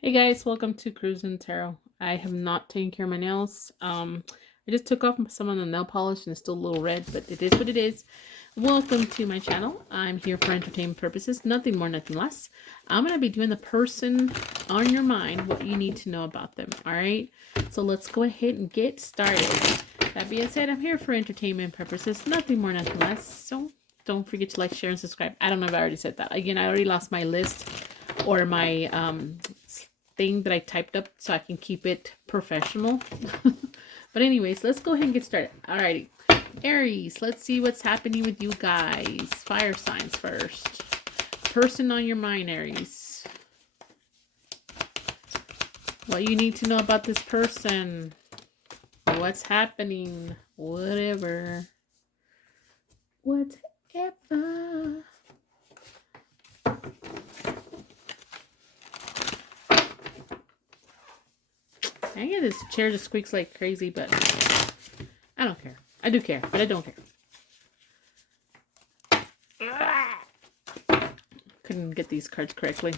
Hey guys, welcome to Cruising Tarot. I have not taken care of my nails. I just took off some of the nail polish and it's still a little red, but it is what it is. Welcome to my channel. I'm here for entertainment purposes, nothing more, nothing less. I'm going to be doing the person on your mind, what you need to know about them. All right, so let's go ahead and get started. That being said, I'm here for entertainment purposes, nothing more, nothing less. So don't forget to like, share, and subscribe. I don't know if I already said that. Again, I already lost my list or my thing that I typed up so I can keep it professional. But anyways, let's go ahead and get started. Alrighty. Aries, let's see what's happening with you guys. Fire signs first. Person on your mind, Aries. What you need to know about this person. What's happening. Whatever. Whatever. I get this chair just squeaks like crazy, but I don't care. I do care, but I don't care. Couldn't get these cards correctly.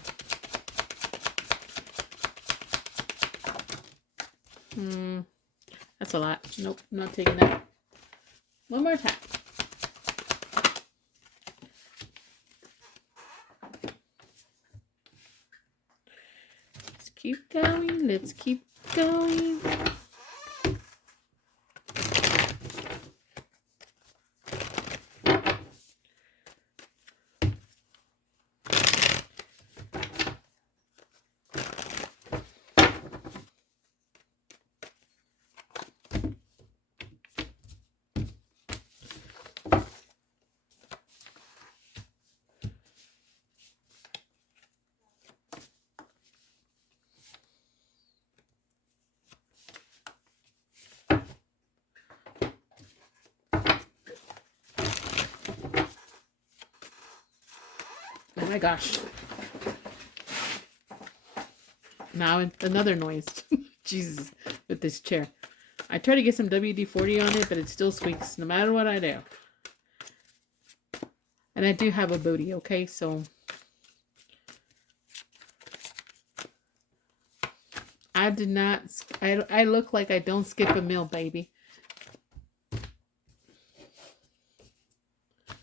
That's a lot. Nope, I'm not taking that. One more time. Let's keep going. Let's keep going. Oh my gosh. Now another noise. Jesus, with this chair. I try to get some WD-40 on it, but it still squeaks no matter what I do. And I do have a booty, okay? So I did not. I look like I don't skip a meal, baby.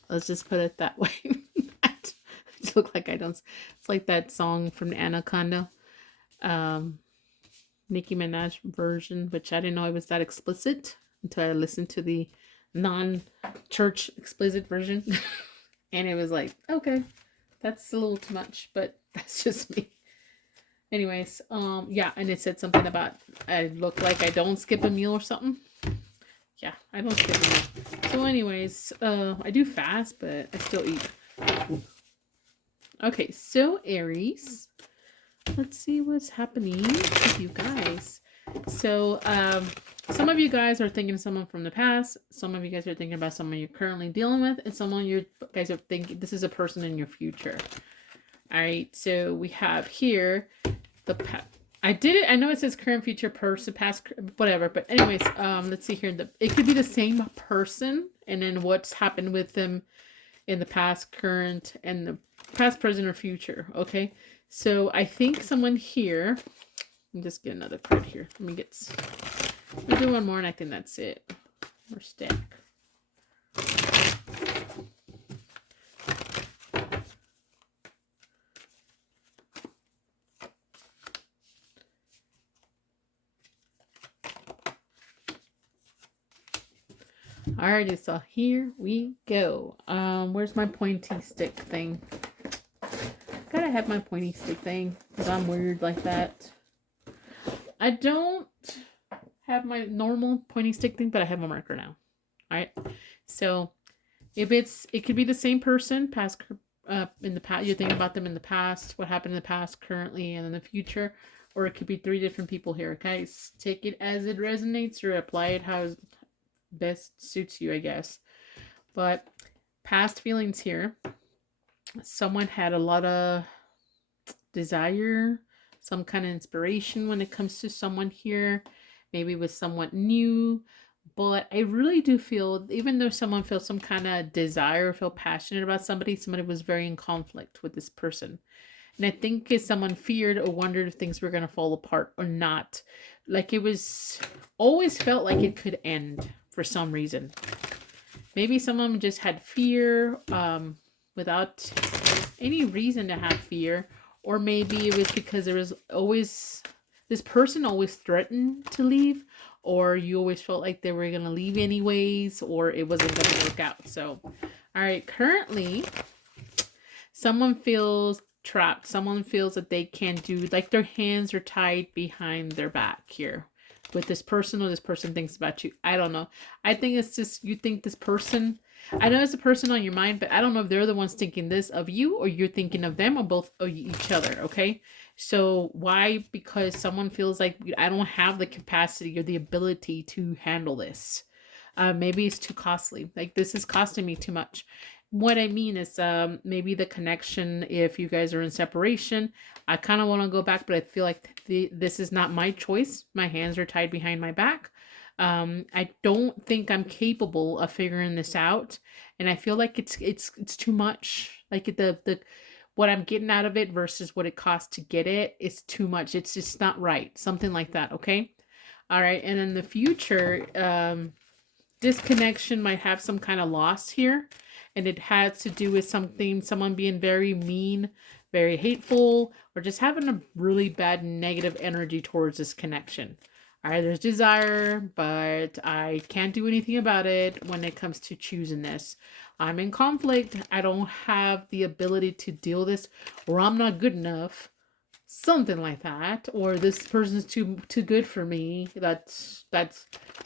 Let's just put it that way. I just look like I don't. It's like that song from Anaconda. Nicki Minaj version, which I didn't know it was that explicit until I listened to the non-church explicit version. And it was like, okay, that's a little too much, but that's just me. Anyways, yeah, and it said something about I look like I don't skip a meal or something. Yeah, I don't skip a meal. So anyways, I do fast, but I still eat. Okay, so Aries, let's see what's happening with you guys. So some of you guys are thinking of someone from the past, some of you guys are thinking about someone you're currently dealing with, and some of you guys are thinking this is a person in your future. All right, so we have here the I know it says current, future, person, past, whatever, but anyways, let's see here. It could be the same person, and then what's happened with them in the past, current, and the past, present, or future. Okay, so I think someone here. Let me just get another card here. Let me do one more, and I think that's it. Or stack. Alrighty, so here we go. Where's my pointy stick thing? Gotta have my pointy stick thing because I'm weird like that. I don't have my normal pointy stick thing, but I have a marker now. All right. So if it could be the same person, past, in the past, you're thinking about them in the past, what happened in the past, currently, and in the future, or it could be three different people here. Okay, so take it as it resonates or apply it how best suits you, I guess. But past feelings here. Someone had a lot of desire, some kind of inspiration when it comes to someone here, maybe with someone new. But I really do feel, even though someone feels some kind of desire, feel passionate about somebody was very in conflict with this person. And I think if someone feared or wondered if things were going to fall apart or not. Like it was always felt like it could end for some reason. Maybe someone just had fear without any reason to have fear. Or maybe it was because there was always, this person always threatened to leave. Or you always felt like they were going to leave anyways. Or it wasn't going to work out. So, all right, currently, someone feels trapped. Someone feels that they can't do, like their hands are tied behind their back here with this person, or this person thinks about you. I don't know. I think it's just, you think this person, I know it's a person on your mind, but I don't know if they're the ones thinking this of you or you're thinking of them or both of each other. Okay. So why? Because someone feels like I don't have the capacity or the ability to handle this. Maybe it's too costly. Like this is costing me too much. What I mean is maybe the connection, if you guys are in separation, I kind of want to go back, but I feel like this is not my choice. My hands are tied behind my back. I don't think I'm capable of figuring this out. And I feel like it's too much. Like the what I'm getting out of it versus what it costs to get it is too much. It's just not right. Something like that. Okay. All right. And in the future, this connection might have some kind of loss here. And it has to do with someone being very mean, very hateful, or just having a really bad negative energy towards this connection. All right, there's desire, but I can't do anything about it when it comes to choosing this. I'm in conflict. I don't have the ability to deal this, or I'm not good enough. Something like that, or this person's too good for me. That's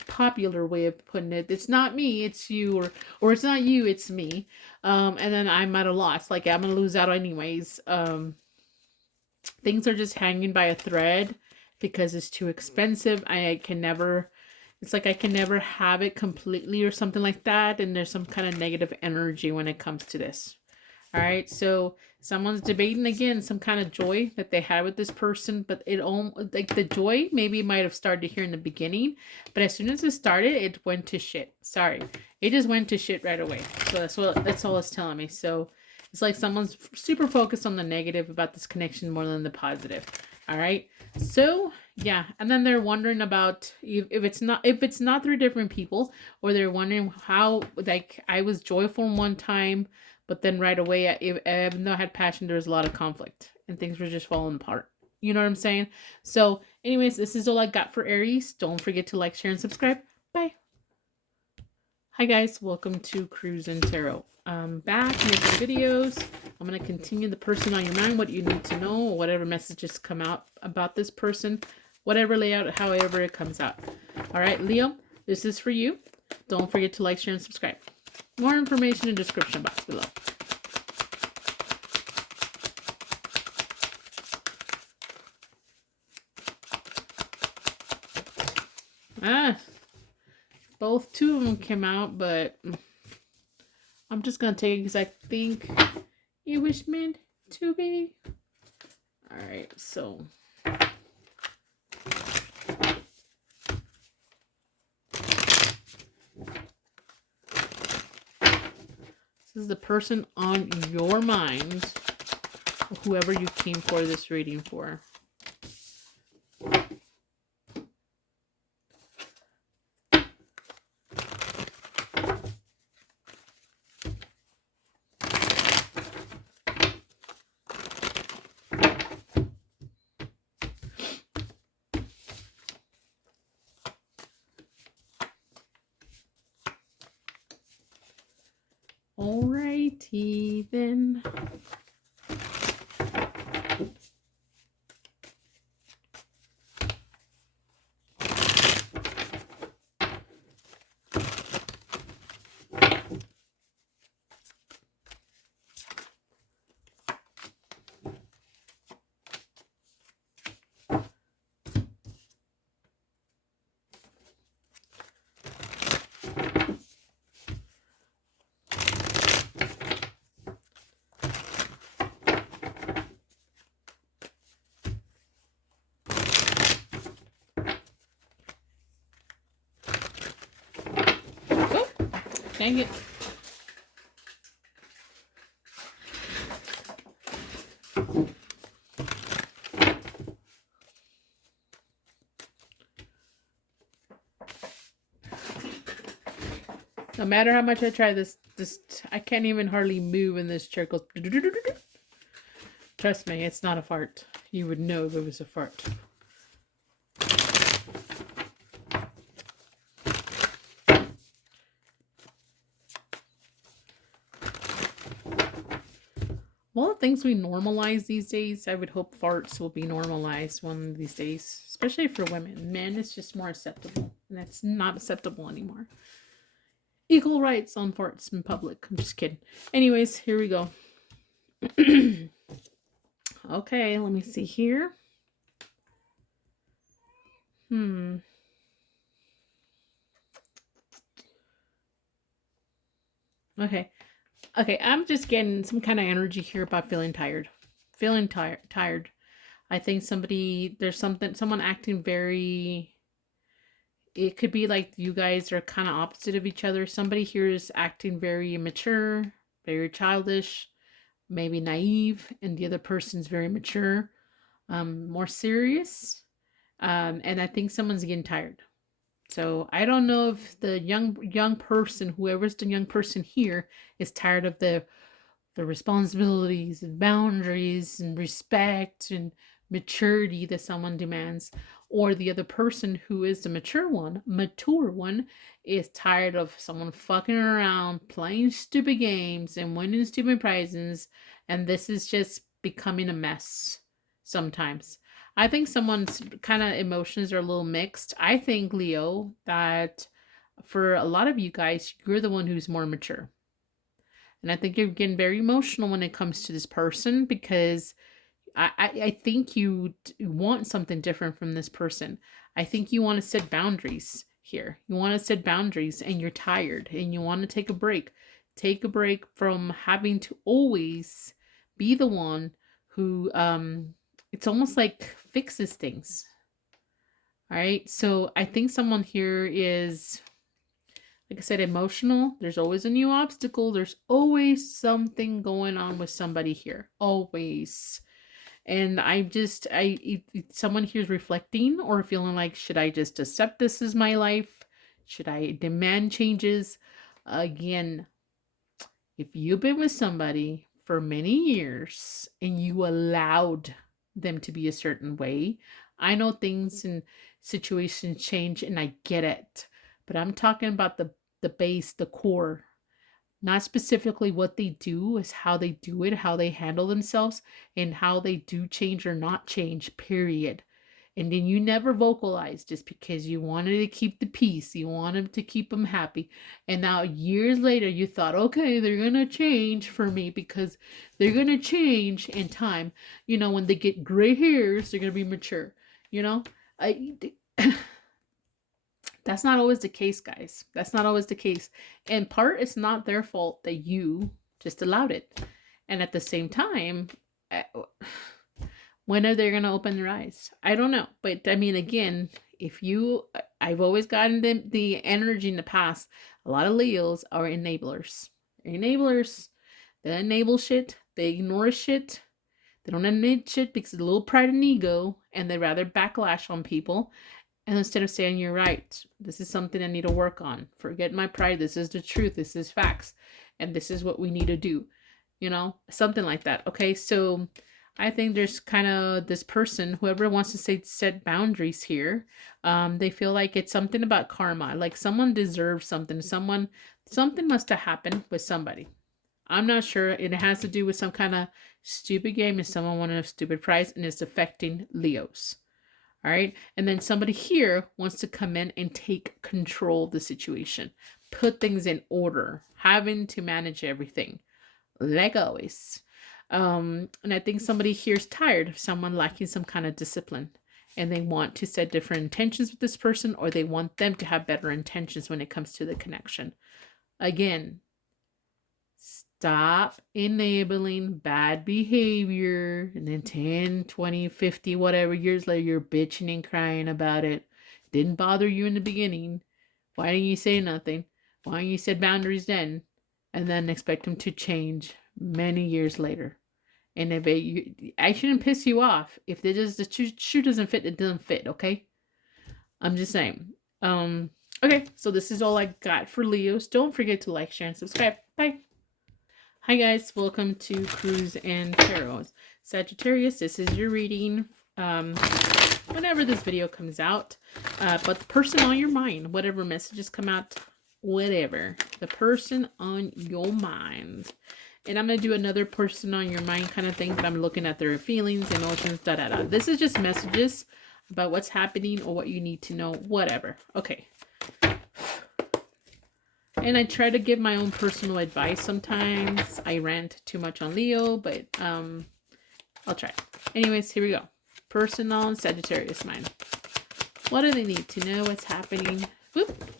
popular way of putting it. It's not me, it's you, or it's not you, it's me. And then I'm at a loss. Like I'm gonna lose out anyways. Things are just hanging by a thread because it's too expensive. I can never. It's like I can never have it completely or something like that. And there's some kind of negative energy when it comes to this. All right, so someone's debating again some kind of joy that they had with this person, but it like the joy maybe might have started here in the beginning, but as soon as it started, it went to shit. Sorry, it just went to shit right away. So that's all it's telling me. So it's like someone's super focused on the negative about this connection more than the positive. All right, so yeah, and then they're wondering about if it's not through different people, or they're wondering how, like, I was joyful one time. But then right away, even though I had passion, there was a lot of conflict and things were just falling apart. You know what I'm saying? So anyways, this is all I got for Aries. Don't forget to like, share, and subscribe. Bye. Hi guys, welcome to Cruise and Tarot. I'm back making videos. I'm going to continue the person on your mind, what you need to know, or whatever messages come out about this person, whatever layout, however it comes out. All right, Leo, this is for you. Don't forget to like, share, and subscribe. More information in the description box below. Two of them came out, but I'm just gonna take it because I think it was meant to be. All right, so this is the person on your mind, whoever you came for this reading for. Alrighty then. Dang it. No matter how much I try this, I can't even hardly move in this chair. It goes. Trust me, it's not a fart. You would know if it was a fart. All the things we normalize these days, I would hope farts will be normalized one of these days, especially for women. Men, it's just more acceptable, and that's not acceptable anymore. Equal rights on farts in public. I'm just kidding. Anyways, here we go. Okay, let me see here. Okay, I'm just getting some kind of energy here about feeling tired. Feeling tired. I think someone acting very, it could be like you guys are kind of opposite of each other. Somebody here is acting very immature, very childish, maybe naive, and the other person's very mature, more serious. And I think someone's getting tired. So I don't know if the young person, whoever's the young person here, is tired of the responsibilities and boundaries and respect and maturity that someone demands, or the other person who is the mature one is tired of someone fucking around, playing stupid games and winning stupid prizes, and this is just becoming a mess sometimes. I think someone's kind of emotions are a little mixed. I think, Leo, that for a lot of you guys, you're the one who's more mature. And I think you're getting very emotional when it comes to this person because I think you want something different from this person. I think you want to set boundaries here. You want to set boundaries and you're tired and you want to take a break. Take a break from having to always be the one who, it's almost like fixes things. All right. So I think someone here is, like I said, emotional. There's always a new obstacle. There's always something going on with somebody here. Always. And someone here is reflecting or feeling like, should I just accept this as my life? Should I demand changes? Again, if you've been with somebody for many years and you allowed them to be a certain way, I know things and situations change and I get it. But I'm talking about the base, the core. Not specifically what they do, is how they do it, how they handle themselves, and how they do change or not change, period. And then you never vocalize just because you wanted to keep the peace. You wanted to keep them happy. And now years later, you thought, okay, they're going to change for me because they're going to change in time. You know, when they get gray hairs, they're going to be mature. You know, that's not always the case, guys. That's not always the case. In part, it's not their fault that you just allowed it. And at the same time, when are they going to open their eyes? I don't know. But I mean, again, I've always gotten the energy in the past. A lot of Leos are enablers. Enablers. They enable shit. They ignore shit. They don't admit shit because of a little pride and ego. And they rather backlash on people. And instead of saying, you're right, this is something I need to work on. Forget my pride. This is the truth. This is facts. And this is what we need to do. You know, something like that. Okay, so I think there's kind of this person, whoever wants to set boundaries here, they feel like it's something about karma. Like someone deserves something. Something must have happened with somebody. I'm not sure. It has to do with some kind of stupid game and someone wanted a stupid prize and it's affecting Leos. All right. And then somebody here wants to come in and take control of the situation, put things in order, having to manage everything, like always. And I think somebody here is tired of someone lacking some kind of discipline and they want to set different intentions with this person, or they want them to have better intentions when it comes to the connection. Again, stop enabling bad behavior, and then 10, 20, 50, whatever years later, you're bitching and crying about it. Didn't bother you in the beginning. Why didn't you say nothing? Why didn't you set boundaries then? And then expect them to change many years later. And if I shouldn't piss you off. If the shoe doesn't fit, it doesn't fit, okay? I'm just saying. Okay, so this is all I got for Leos. Don't forget to like, share, and subscribe. Bye. Hi guys, welcome to Cruise and Tarot. Sagittarius, this is your reading whenever this video comes out. But the person on your mind, whatever messages come out, whatever. The person on your mind. And I'm going to do another person on your mind kind of thing, but I'm looking at their feelings, emotions, da-da-da. This is just messages about what's happening or what you need to know, whatever. Okay. And I try to give my own personal advice sometimes. I rant too much on Leo, but I'll try. Anyways, here we go. Personal Sagittarius mind. What do they need to know? What's happening? Whoop.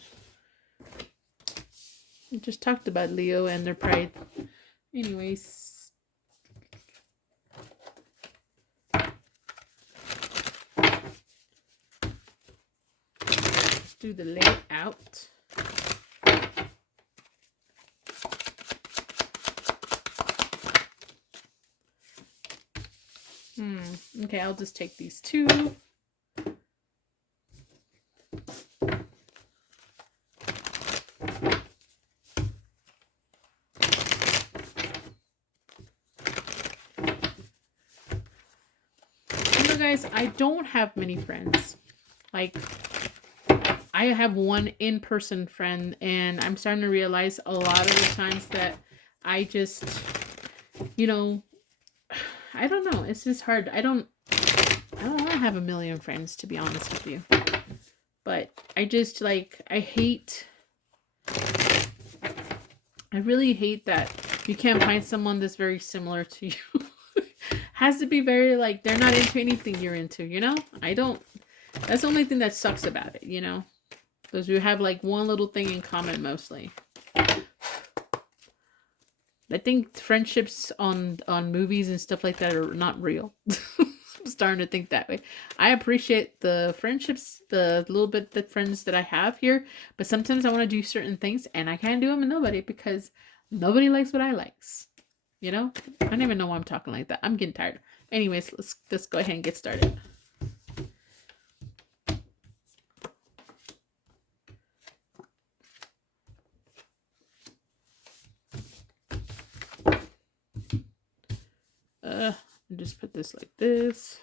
I just talked about Leo and their pride. Anyways. Let's do the layout. Okay, I'll just take these two. So guys, I don't have many friends. Like, I have one in-person friend, and I'm starting to realize a lot of the times that I just, you know, I don't know. It's just hard. I don't have a million friends, to be honest with you. But I just, like, I really hate that you can't find someone that's very similar to you. Has to be very, like, they're not into anything you're into, you know? That's the only thing that sucks about it, you know? Because you have, like, one little thing in common mostly. I think friendships on movies and stuff like that are not real. I'm starting to think that way. I appreciate the friendships, the little bit the friends that I have here, but sometimes I want to do certain things and I can't do them with nobody because nobody likes what I likes. You know? I don't even know why I'm talking like that. I'm getting tired. Anyways, let's go ahead and get started. Just put this like this.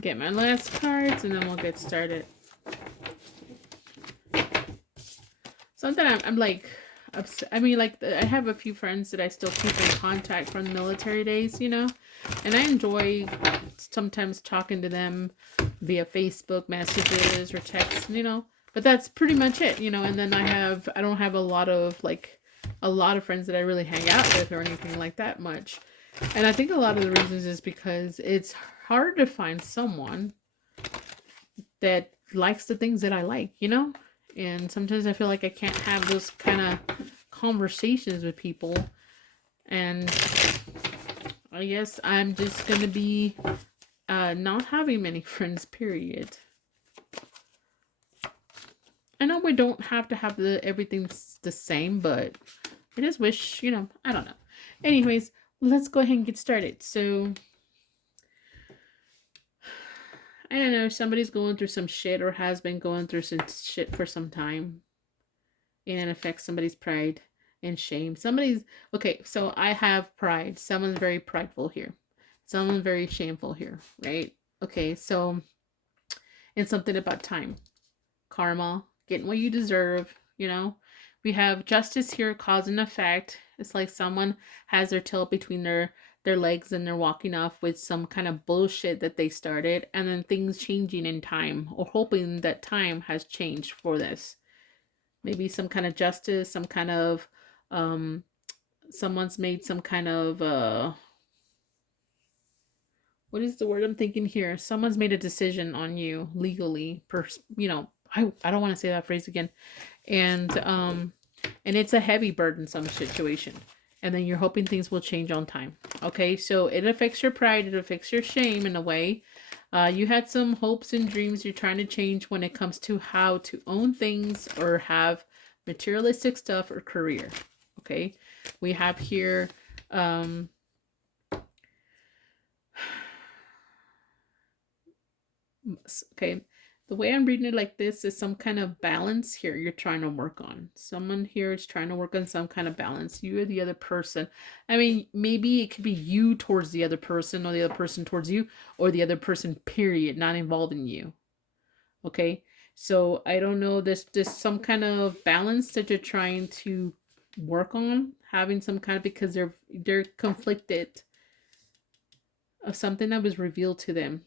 Get my last cards and then we'll get started. Something I'm like upset. I mean, like, I have a few friends that I still keep in contact from the military days, you know, and I enjoy sometimes talking to them via Facebook messages or text, you know, but that's pretty much it, you know. And then I don't have a lot of friends that I really hang out with or anything like that much. And I think a lot of the reasons is because it's hard to find someone that likes the things that I like, you know? And sometimes I feel like I can't have those kind of conversations with people. And I guess I'm just going to be not having many friends, period. I know we don't have to have everything the same, but I just wish, you know, I don't know. Anyways, let's go ahead and get started. So, I don't know, somebody's going through some shit or has been going through some shit for some time. And it affects somebody's pride and shame. Okay, so I have pride. Someone's very prideful here. Someone's very shameful here, right? Okay, so it's something about time. Karma, getting what you deserve, you know? We have justice here, cause and effect. It's like someone has their tail between their legs and they're walking off with some kind of bullshit that they started, and then things changing in time, or hoping that time has changed for this. Maybe some kind of justice, some kind of someone's made some kind of what is the word I'm thinking here? Someone's made a decision on you legally, you know, I don't want to say that phrase again. And it's a heavy burden, some situation. And then you're hoping things will change on time. Okay, so it affects your pride, it affects your shame in a way. You had some hopes and dreams you're trying to change when it comes to how to own things or have materialistic stuff or career. Okay, we have here okay, the way I'm reading it like this is some kind of balance here you're trying to work on. Someone here is trying to work on some kind of balance. You or the other person. I mean, maybe it could be you towards the other person or the other person towards you or the other person, period, not involving you. Okay, so I don't know, there's some kind of balance that you're trying to work on, having some kind of, because they're conflicted of something that was revealed to them.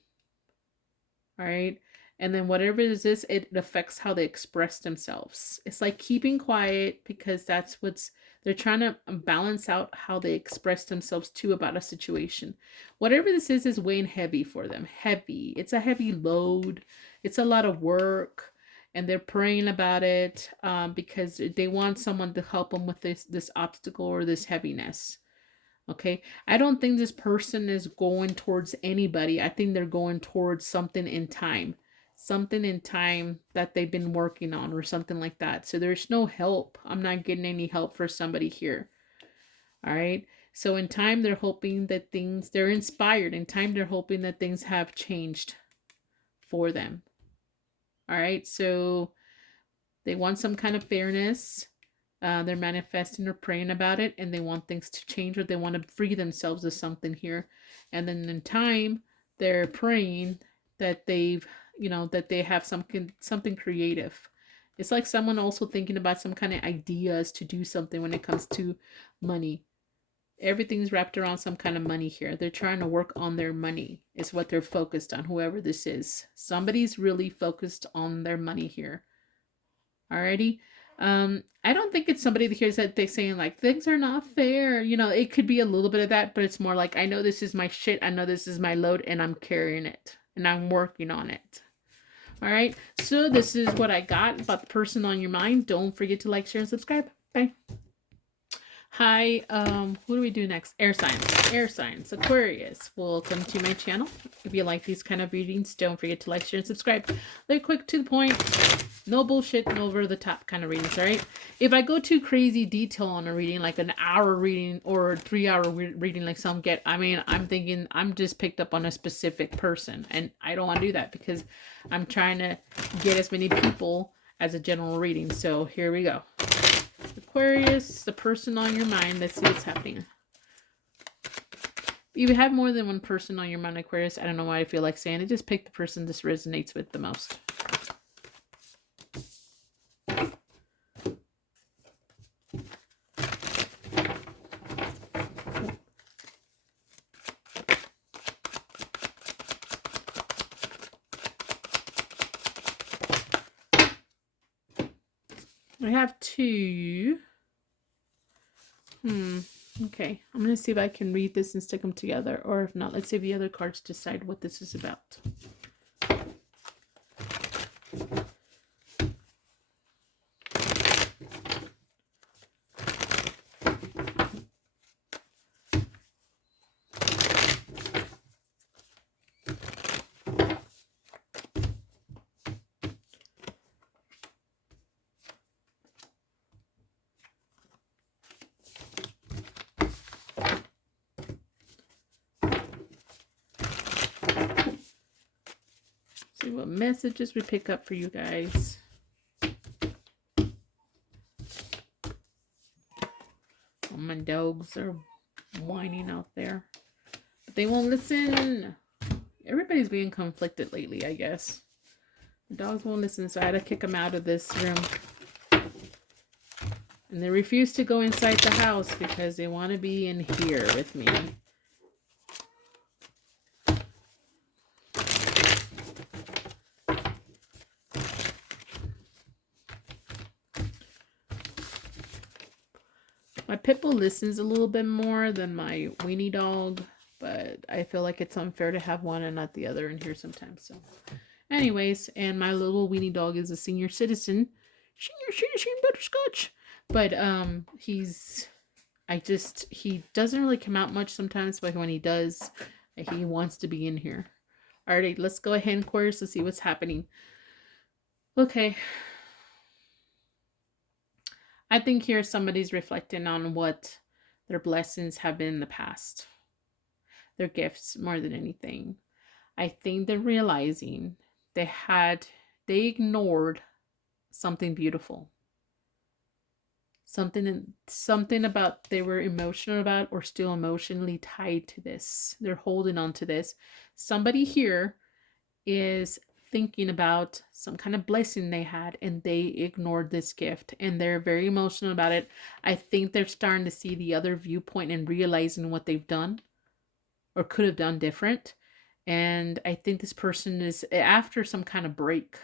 All right, and then whatever it is, it affects how they express themselves. It's like keeping quiet because that's what's, they're trying to balance out how they express themselves too about a situation. Whatever this is weighing heavy for them. Heavy. It's a heavy load. It's a lot of work, and they're praying about it because they want someone to help them with this obstacle or this heaviness. Okay, I don't think this person is going towards anybody. I think they're going towards something in time. Something in time that they've been working on or something like that. So there's no help. I'm not getting any help for somebody here. All right. So in time, they're hoping that things, they're inspired. In time, they're hoping that things have changed for them. All right. So they want some kind of fairness. They're manifesting or praying about it, and they want things to change, or they want to free themselves of something here. And then in time, they're praying that they've, that they have something creative. It's like someone also thinking about some kind of ideas to do something when it comes to money. Everything's wrapped around some kind of money here. They're trying to work on their money, is what they're focused on, whoever this is. Somebody's really focused on their money here. Alrighty. I don't think it's somebody that hears that they're saying like things are not fair. It could be a little bit of that, but it's more like, I know this is my shit. I know this is my load, and I'm carrying it and I'm working on it. All right. So this is what I got about the person on your mind. Don't forget to like, share, and subscribe. Bye. Hi, what do we do next? Air signs, Aquarius. Welcome to my channel. If you like these kind of readings, don't forget to like, share, and subscribe. Very quick, to the point, no bullshit, no over the top kind of readings, all right? If I go too crazy detail on a reading, like an hour reading or 3-hour reading like some get, I'm thinking I'm just picked up on a specific person, and I don't want to do that because I'm trying to get as many people as a general reading. So here we go. Aquarius, the person on your mind. Let's see what's happening. If you have more than one person on your mind, Aquarius, I don't know why I feel like saying it. Just pick the person this resonates with the most. I have 2. Okay. I'm going to see if I can read this and stick them together. Or if not, let's see if the other cards decide what this is about. See what messages we pick up for you guys. Oh, my dogs are whining out there. But they won't listen. Everybody's being conflicted lately, I guess. The dogs won't listen, so I had to kick them out of this room. And they refuse to go inside the house because they want to be in here with me. My pit bull listens a little bit more than my weenie dog, but I feel like it's unfair to have one and not the other in here sometimes. So Anyways, and my little weenie dog is a senior citizen. Senior citizen butterscotch. But he doesn't really come out much sometimes, but when he does, he wants to be in here. Alrighty, let's go ahead, Aquarius, to see what's happening. Okay. I think here somebody's reflecting on what their blessings have been in the past. Their gifts more than anything. I think they're realizing they ignored something beautiful. Something about they were emotional about or still emotionally tied to this. They're holding on to this. Somebody here is thinking about some kind of blessing they had and they ignored this gift and they're very emotional about it. I think they're starting to see the other viewpoint and realizing what they've done or could have done different. And I think this person is after some kind of break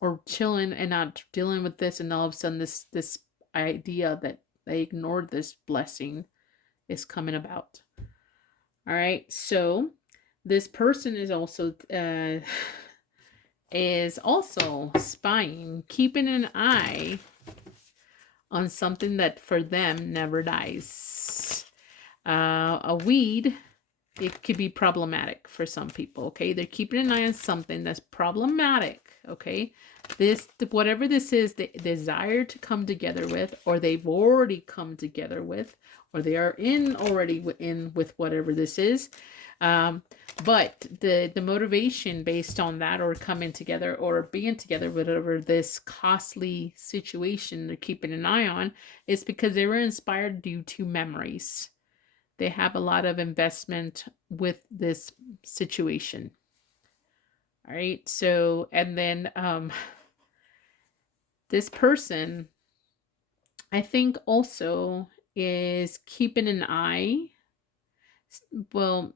or chilling and not dealing with this, and all of a sudden this idea that they ignored this blessing is coming about. All right, so this person is also spying, keeping an eye on something that for them never dies. A weed, it could be problematic for some people. Okay, they're keeping an eye on something that's problematic. Okay, whatever this is, they desire to come together with, or they've already come together with, or they are already in with whatever this is. But the motivation based on that, or coming together or being together, whatever this costly situation they're keeping an eye on, is because they were inspired due to memories. They have a lot of investment with this situation. All right. So, and then this person, I think, also is keeping an eye. Well,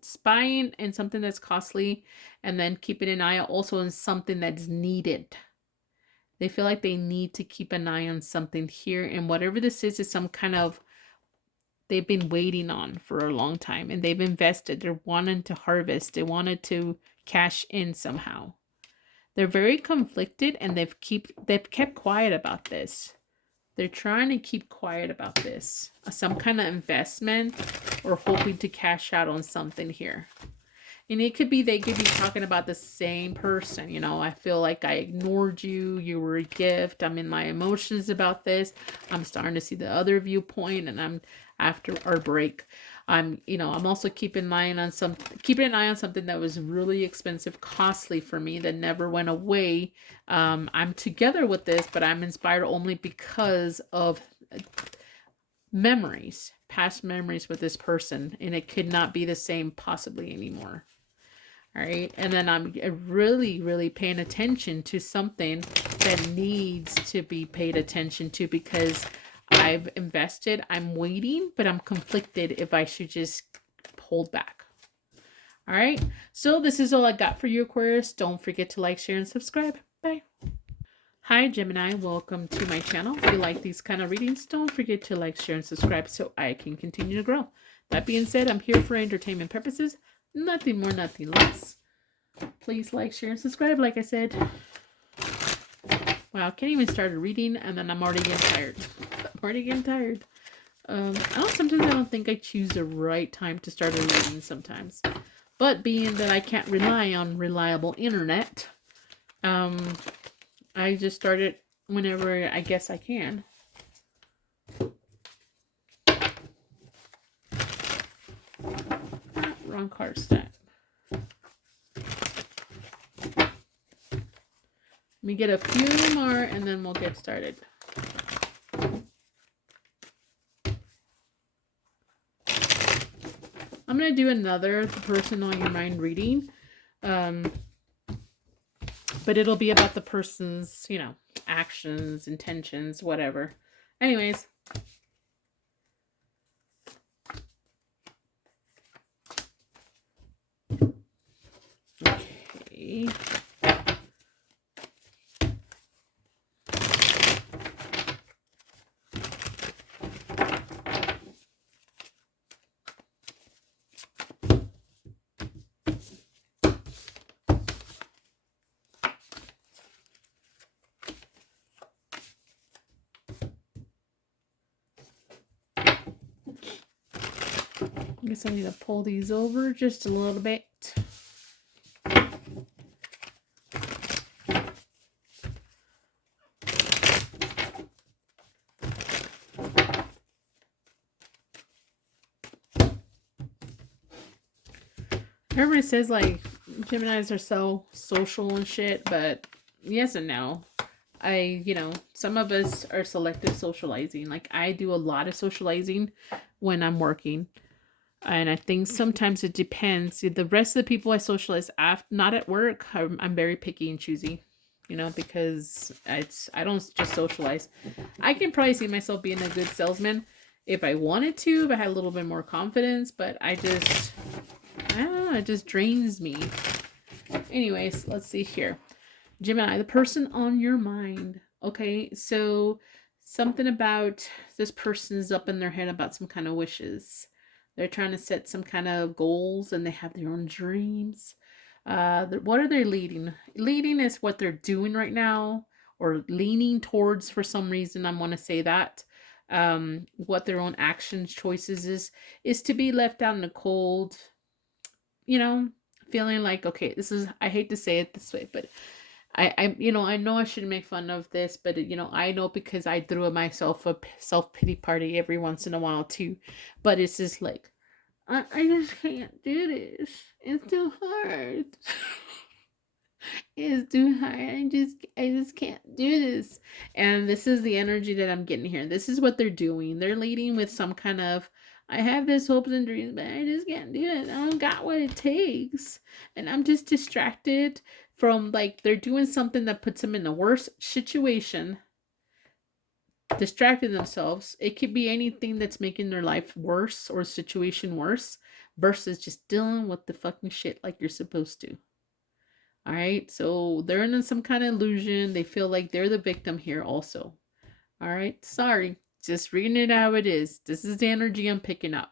spying in something that's costly, and then keeping an eye also on something that's needed. They feel like they need to keep an eye on something here, and whatever this is some kind of they've been waiting on for a long time, and they've invested. They're wanting to harvest. They wanted to cash in somehow. They're very conflicted, and they've kept quiet about this. They're trying to keep quiet about this. Some kind of investment or hoping to cash out on something here. And they could be talking about the same person. You know, I feel like I ignored you. You were a gift. I'm in my emotions about this. I'm starting to see the other viewpoint, and I'm after our break. I'm also keeping an eye on something that was really expensive, costly for me, that never went away. I'm together with this, but I'm inspired only because of memories, past memories with this person, and it could not be the same possibly anymore. All right. And then I'm really, really paying attention to something that needs to be paid attention to, because I've invested, I'm waiting, but I'm conflicted if I should just hold back. All right. So this is all I got for you, Aquarius. Don't forget to like, share, and subscribe. Bye. Hi, Gemini. Welcome to my channel. If you like these kind of readings, don't forget to like, share, and subscribe so I can continue to grow. That being said, I'm here for entertainment purposes. Nothing more, nothing less. Please like, share, and subscribe, like I said. Wow, I can't even start a reading, and then I'm already getting tired. Sometimes I don't think I choose the right time to start a reading sometimes. But being that I can't rely on reliable internet, I just start it whenever I guess I can. Wrong card stack. Let me get a few more and then we'll get started. I'm going to do another person on your mind reading. But it'll be about the person's, actions, intentions, whatever. Anyways. Okay. guess I need to pull these over just a little bit. Everybody says like Geminis are so social and shit, but yes and no. Some of us are selective socializing. Like I do a lot of socializing when I'm working. And I think sometimes it depends. The rest of the people I socialize not at work, I'm very picky and choosy, because I don't just socialize. I can probably see myself being a good salesman if I wanted to, if I had a little bit more confidence, but I don't know, it just drains me. Anyways, let's see here. Gemini, the person on your mind. Okay, so something about this person is up in their head about some kind of wishes. They're trying to set some kind of goals and they have their own dreams. What are they leading? Leading is what they're doing right now or leaning towards for some reason. I want to say that. What their own actions, choices is to be left out in the cold, feeling like, okay, I hate to say it this way, but I know I shouldn't make fun of this, but I know because I threw myself a self-pity party every once in a while too. But it's just like, I just can't do this. It's too hard. It's too hard. I just can't do this. And this is the energy that I'm getting here. This is what they're doing. They're leading with some kind of, I have this hopes and dreams, but I just can't do it. I don't got what it takes. And I'm just distracted from, like, they're doing something that puts them in a worse situation, distracting themselves. It could be anything that's making their life worse or situation worse versus just dealing with the fucking shit like you're supposed to. All right, so they're in some kind of illusion. They feel like they're the victim here also. All right, sorry, just reading it how it is. This is the energy I'm picking up.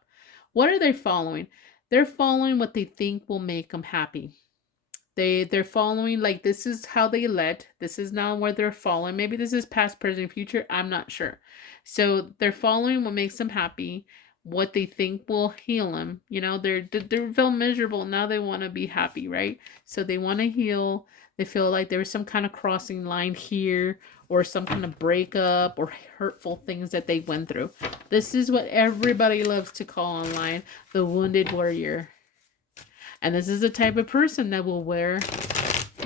What are they following? They're following what they think will make them happy. They're following, like, this is how they led. This is now where they're following. Maybe this is past, present, future. I'm not sure. So they're following what makes them happy, what they think will heal them. They feel miserable. Now they want to be happy, right? So they want to heal. They feel like there was some kind of crossing line here or some kind of breakup or hurtful things that they went through. This is what everybody loves to call online the wounded warrior. And this is the type of person that will wear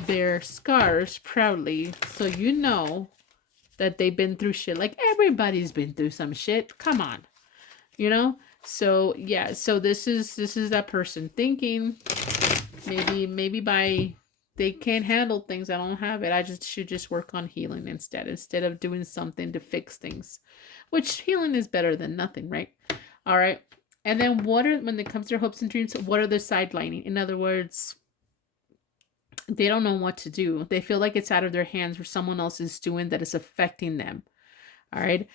their scars proudly. So you know that they've been through shit. Like, everybody's been through some shit. Come on. So yeah, so this is that person thinking maybe they can't handle things. I don't have it. I should just work on healing instead of doing something to fix things, which healing is better than nothing, right? All right. And then when it comes to their hopes and dreams, what are they sidelining? In other words, they don't know what to do. They feel like it's out of their hands or someone else is doing that is affecting them. All right.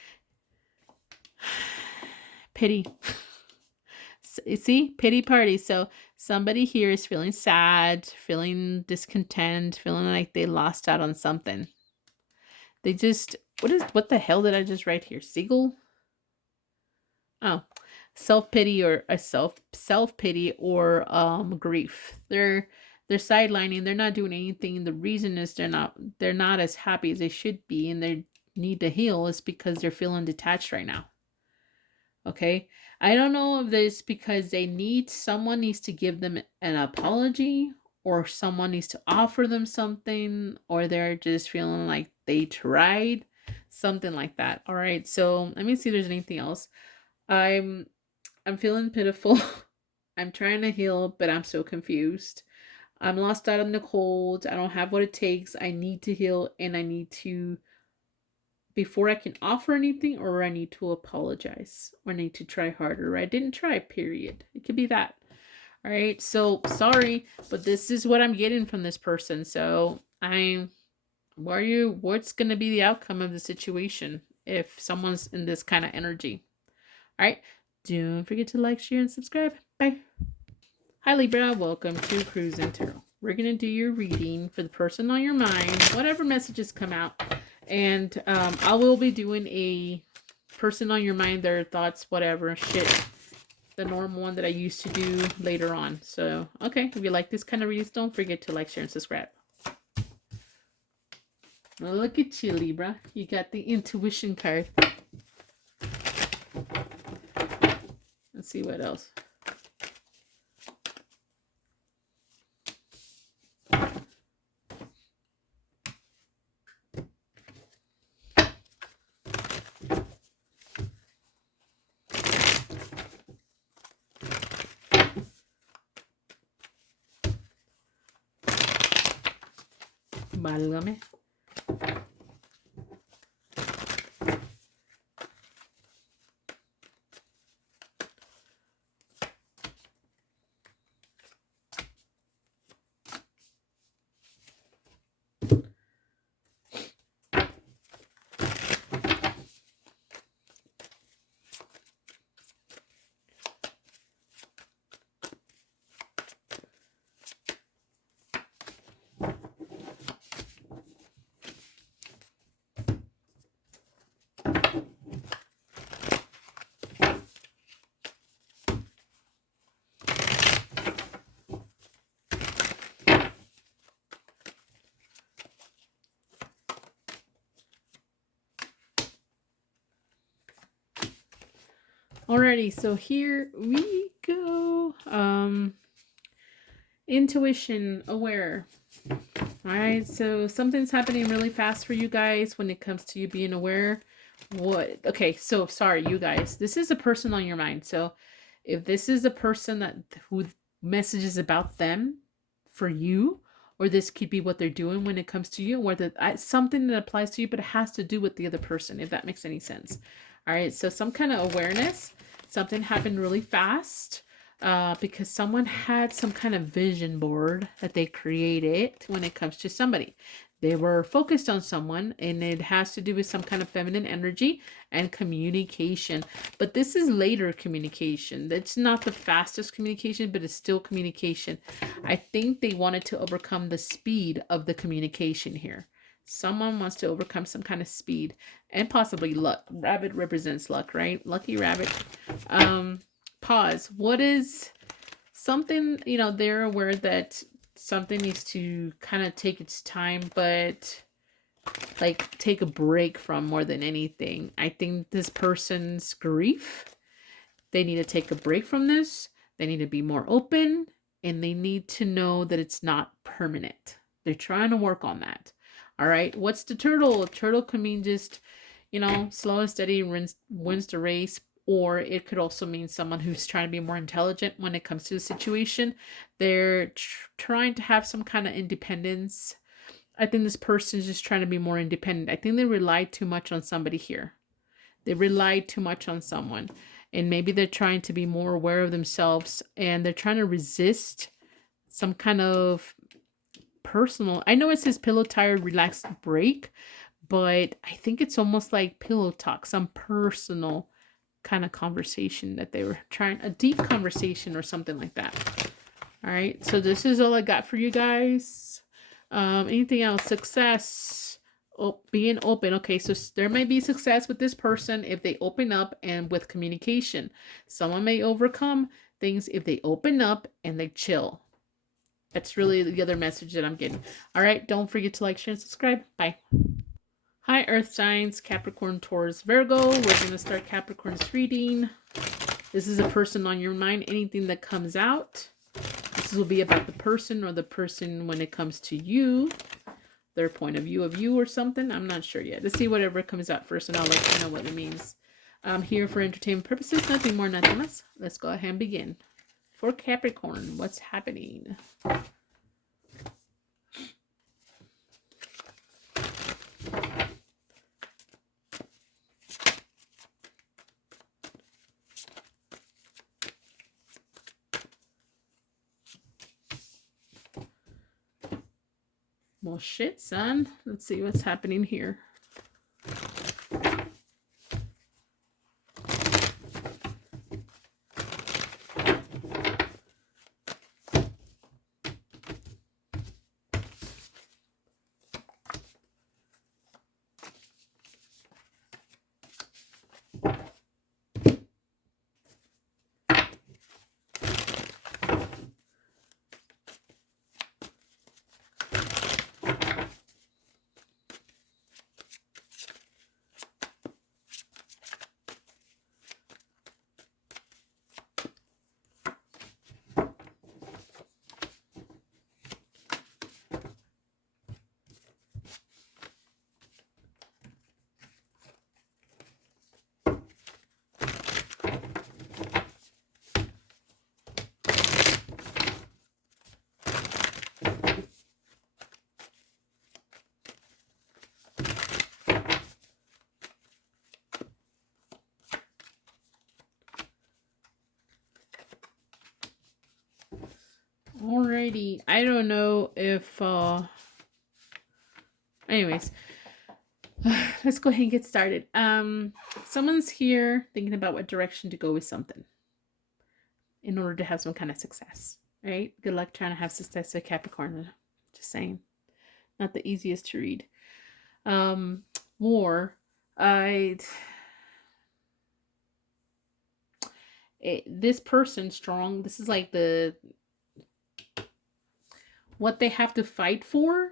Pity. See? Pity party. So somebody here is feeling sad, feeling discontent, feeling like they lost out on something. They just, what the hell did I just write here? Seagull? Oh. Self-pity or a self-pity or grief. They're sidelining. They're not doing anything. The reason is they're not as happy as they should be, and they need to heal is because they're feeling detached right now. Okay, I don't know if this because someone needs to give them an apology, or someone needs to offer them something, or they're just feeling like they tried, something like that. All right, so let me see if there's anything else. I'm feeling pitiful. I'm trying to heal, but I'm so confused. I'm lost out in the cold. I don't have what it takes. I need to heal, and I need to, before I can offer anything, or I need to apologize, or I need to try harder. I didn't try, period. It could be that. All right, so sorry, but this is what I'm getting from this person. So what's going to be the outcome of the situation if someone's in this kind of energy? All right. Don't forget to like, share, and subscribe. Bye. Hi, Libra. Welcome to Cruising Tarot. We're going to do your reading for the person on your mind, whatever messages come out. And I will be doing a person on your mind, their thoughts, whatever shit. the normal one that I used to do later on. So, okay, if you like this kind of reads, don't forget to like, share, and subscribe. Well, look at you, Libra. You got the intuition card. Let's see what else. Válgame. Alrighty, so here we go. Intuition, aware. Alright, so something's happening really fast for you guys when it comes to you being aware. What? Okay, so sorry, you guys. This is a person on your mind. So if this is a person who messages about them for you, or this could be what they're doing when it comes to you, or something that applies to you, but it has to do with the other person, if that makes any sense. All right, so some kind of awareness. Something happened really fast because someone had some kind of vision board that they created when it comes to somebody. They were focused on someone, and it has to do with some kind of feminine energy and communication. But this is later communication. That's not the fastest communication, but it's still communication. I think they wanted to overcome the speed of the communication here. Someone wants to overcome some kind of speed and possibly luck. Rabbit represents luck, right? Lucky rabbit. Pause. What is something, they're aware that something needs to kind of take its time, but like take a break from more than anything. I think this person's grief, they need to take a break from this. They need to be more open, and they need to know that it's not permanent. They're trying to work on that. All right. What's the turtle? A turtle can mean just, slow and steady wins the race. Or it could also mean someone who's trying to be more intelligent when it comes to the situation. They're trying to have some kind of independence. I think this person is just trying to be more independent. I think they relied too much on somebody here. They relied too much on someone. And maybe they're trying to be more aware of themselves. And they're trying to resist some kind of personal. I know it says pillow tired, relaxed break. But I think it's almost like pillow talk. Some personal kind of conversation that they were trying, a deep conversation or something like that. All right, so this is all I got for you guys. Anything else? Success. Being open. Okay, so there may be success with this person if they open up and with communication. Someone may overcome things if they open up and they chill. That's really the other message that I'm getting. All right, don't forget to like, share, and subscribe. Bye. Hi, Earth signs, Capricorn, Taurus, Virgo. We're going to start Capricorn's reading. This is a person on your mind. Anything that comes out, this will be about the person or the person when it comes to you. Their point of view or something. I'm not sure yet. Let's see whatever comes out first, and I'll let you know what it means. I'm here for entertainment purposes. Nothing more, nothing less. Let's go ahead and begin. For Capricorn, what's happening? Well, shit, son. Let's see what's happening here. I don't know if, anyways, let's go ahead and get started. Someone's here thinking about what direction to go with something in order to have some kind of success, right? Good luck trying to have success with Capricorn. Just saying. Not the easiest to read. War. This person strong. This is like what they have to fight for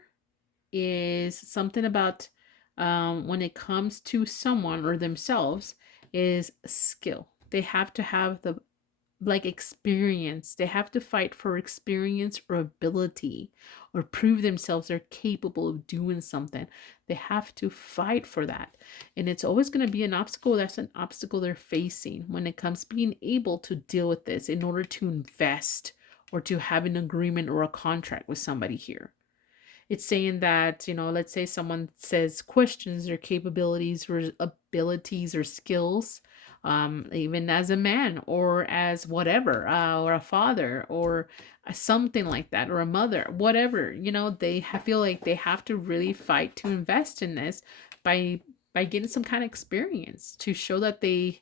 is something about when it comes to someone or themselves is skill. They have to have the experience. They have to fight for experience or ability or prove themselves they're capable of doing something. They have to fight for that. And it's always going to be an obstacle. That's an obstacle they're facing when it comes to being able to deal with this in order to invest or to have an agreement or a contract with somebody here. It's saying that, let's say someone says questions their capabilities or abilities or skills, even as a man or as whatever, or a father or something like that, or a mother, whatever, they feel like they have to really fight to invest in this by getting some kind of experience to show that they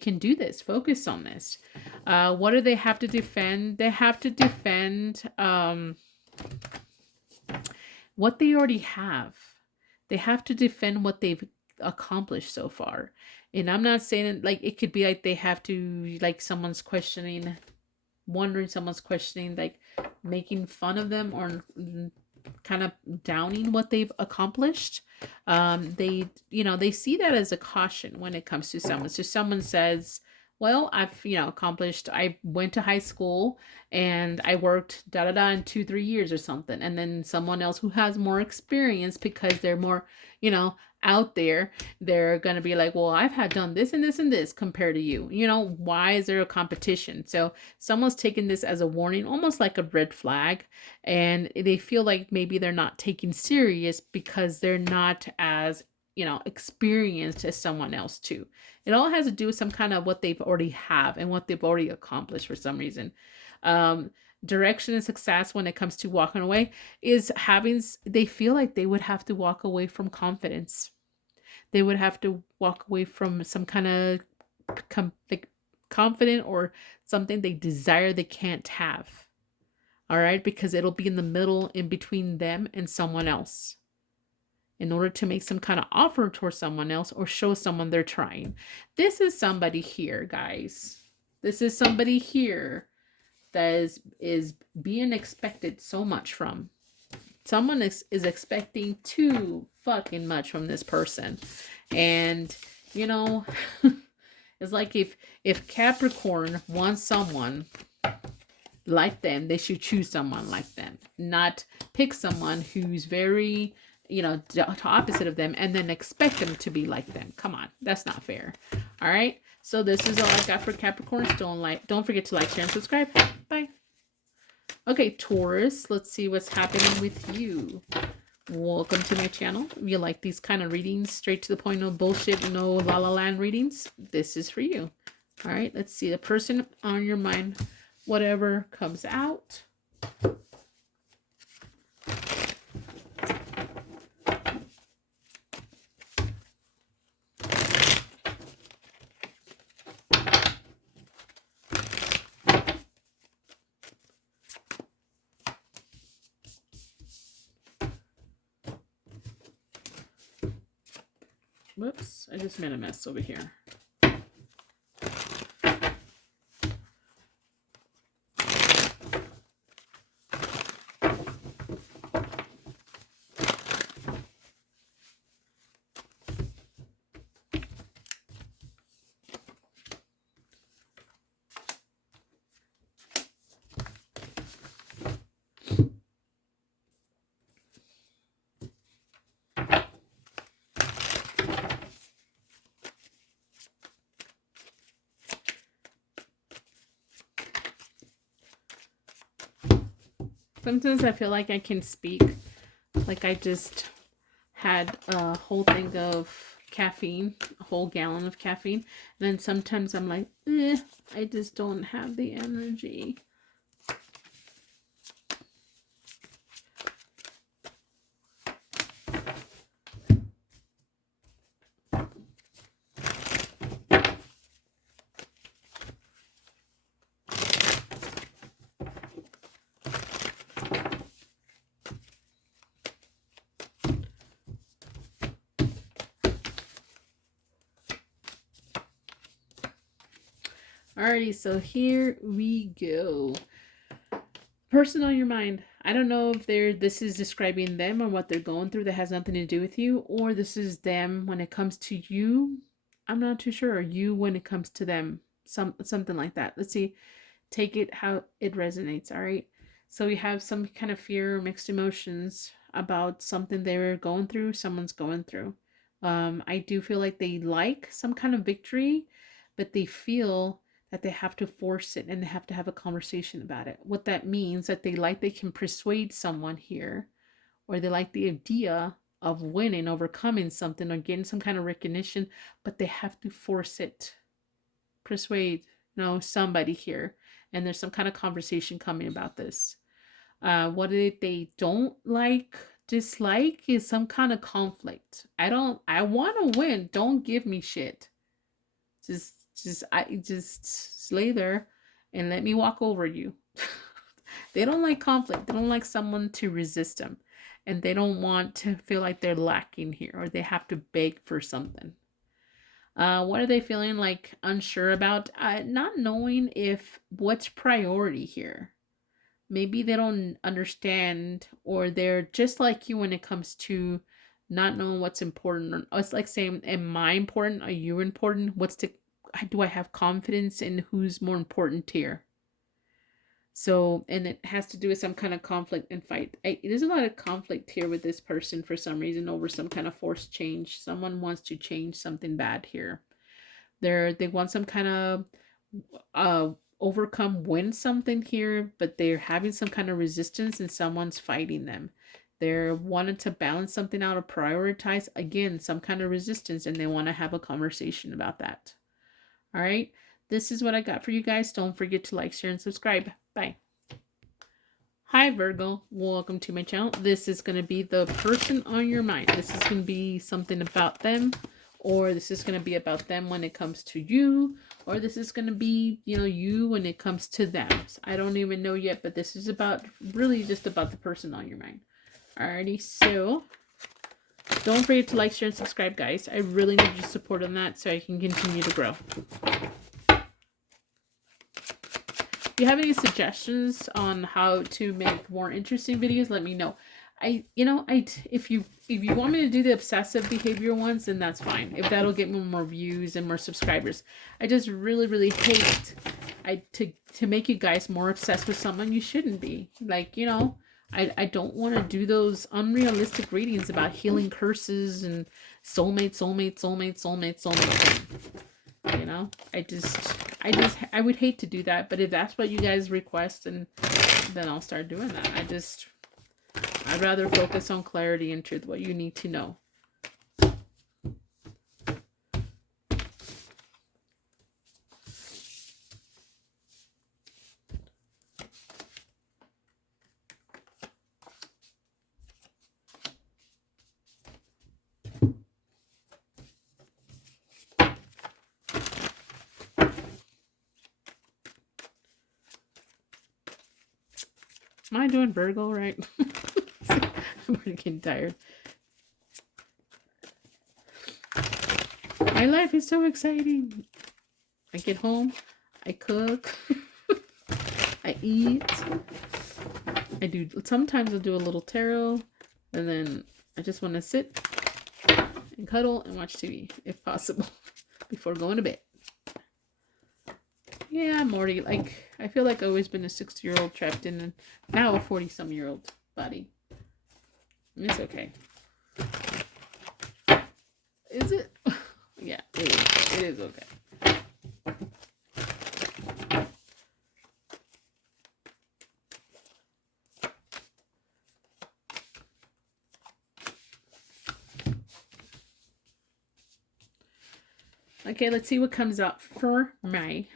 can do this, focus on this. What do they have to defend? They have to defend, what they already have. They have to defend what they've accomplished so far. And I'm not saying like it could be like they have to, like someone's questioning, like making fun of them or kind of downing what they've accomplished. They see that as a caution when it comes to someone. So someone says, well, I've, accomplished, I went to high school and I worked in 2-3 years or something. And then someone else who has more experience because they're more, out there, they're going to be like, well, I've had done this and this and this compared to you. Why is there a competition? So someone's taking this as a warning, almost like a red flag. And they feel like maybe they're not taken serious because they're not as, experienced as someone else too. It all has to do with some kind of what they've already have and what they've already accomplished for some reason. Direction and success when it comes to walking away is they feel like they would have to walk away from confidence. They would have to walk away from some kind of confident or something they desire they can't have. All right, because it'll be in the middle, in between them and someone else, in order to make some kind of offer towards someone else or show someone they're trying. This is somebody here, guys. This is somebody here that is being expected so much from. Someone is expecting too fucking much from this person. And, it's like if Capricorn wants someone like them, they should choose someone like them, not pick someone who's very, opposite of them and then expect them to be like them. Come on, that's not fair. All right, so this is all I got for Capricorn. Don't forget to like, share, and subscribe. Bye. Okay, Taurus, let's see what's happening with you. Welcome to my channel. If you like these kind of readings, straight to the point, no bullshit, no la la land readings, this is for you. All right, let's see the person on your mind, whatever comes out. Whoops, I just made a mess over here. Sometimes I feel like I can speak like I just had a whole thing of caffeine, a whole gallon of caffeine. And then sometimes I'm like, I just don't have the energy. Alrighty, so here we go. Person on your mind. I don't know if this is describing them or what they're going through that has nothing to do with you, or this is them when it comes to you. I'm not too sure. Or you when it comes to them. Something like that. Let's see. Take it how it resonates. All right. So we have some kind of fear or mixed emotions about something they're going through, someone's going through. I do feel like they like some kind of victory, but they feel that they have to force it and they have to have a conversation about it. What that means that they can persuade someone here, or they like the idea of winning, overcoming something, or getting some kind of recognition, but they have to force it. Persuade, somebody here. And there's some kind of conversation coming about this. What they don't dislike is some kind of conflict. I want to win. Don't give me shit. Just lay there and let me walk over you. They don't like conflict. They don't like someone to resist them. And they don't want to feel like they're lacking here or they have to beg for something. What are they feeling like unsure about? Not knowing if what's priority here. Maybe they don't understand, or they're just like you when it comes to not knowing what's important. It's like saying, am I important? Are you important? Do I have confidence in who's more important here? So, and it has to do with some kind of conflict and fight. There's a lot of conflict here with this person for some reason over some kind of forced change. Someone wants to change something bad here. They want some kind of win something here, but they're having some kind of resistance and someone's fighting them. They're wanting to balance something out or prioritize, again, some kind of resistance, and they want to have a conversation about that. All right. This is what I got for you guys. Don't forget to like, share, and subscribe. Bye. Hi, Virgo. Welcome to my channel. This is going to be the person on your mind. This is going to be something about them, or this is going to be about them when it comes to you, or this is going to be, you when it comes to them. So I don't even know yet, but this is really just about the person on your mind. Alrighty, so don't forget to like, share, and subscribe, guys. I really need your support on that so I can continue to grow. If you have any suggestions on how to make more interesting videos, let me know. If you want me to do the obsessive behavior ones, then that's fine. If that'll get me more views and more subscribers. I just really, really hate to make you guys more obsessed with someone you shouldn't be. I don't want to do those unrealistic readings about healing curses and soulmate. I would hate to do that, but if that's what you guys request, then I'll start doing that. I'd rather focus on clarity and truth, what you need to know. Am I doing Virgo right? I'm already getting tired. My life is so exciting. I get home, I cook, I eat. Sometimes I'll do a little tarot, and then I just want to sit and cuddle and watch TV, if possible, before going to bed. Yeah, I'm already, I feel like I've always been a 60-year-old trapped in now a 40-some-year-old body. And it's okay. Is it? Yeah, it is. It is okay. Okay, let's see what comes out for May.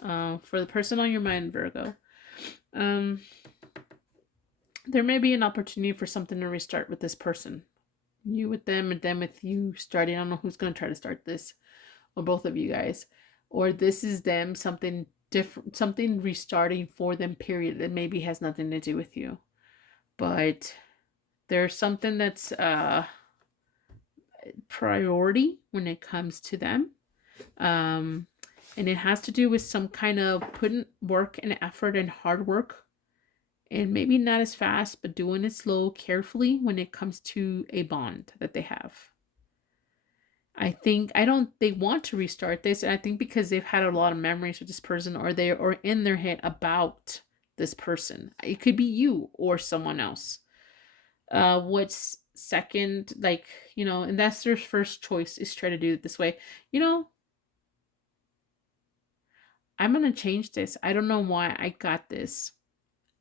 For the person on your mind, Virgo. There may be an opportunity for something to restart with this person. You with them and them with you starting. I don't know who's going to try to start this, or both of you guys. Or this is them, something different, something restarting for them, period, that maybe has nothing to do with you. But there's something that's priority when it comes to them. And it has to do with some kind of putting work and effort and hard work. And maybe not as fast, but doing it slow, carefully when it comes to a bond that they have. They want to restart this. And I think because they've had a lot of memories with this person, or they are in their head about this person. It could be you or someone else. What's second, like, and that's their first choice, is try to do it this way. I'm going to change this. I don't know why I got this.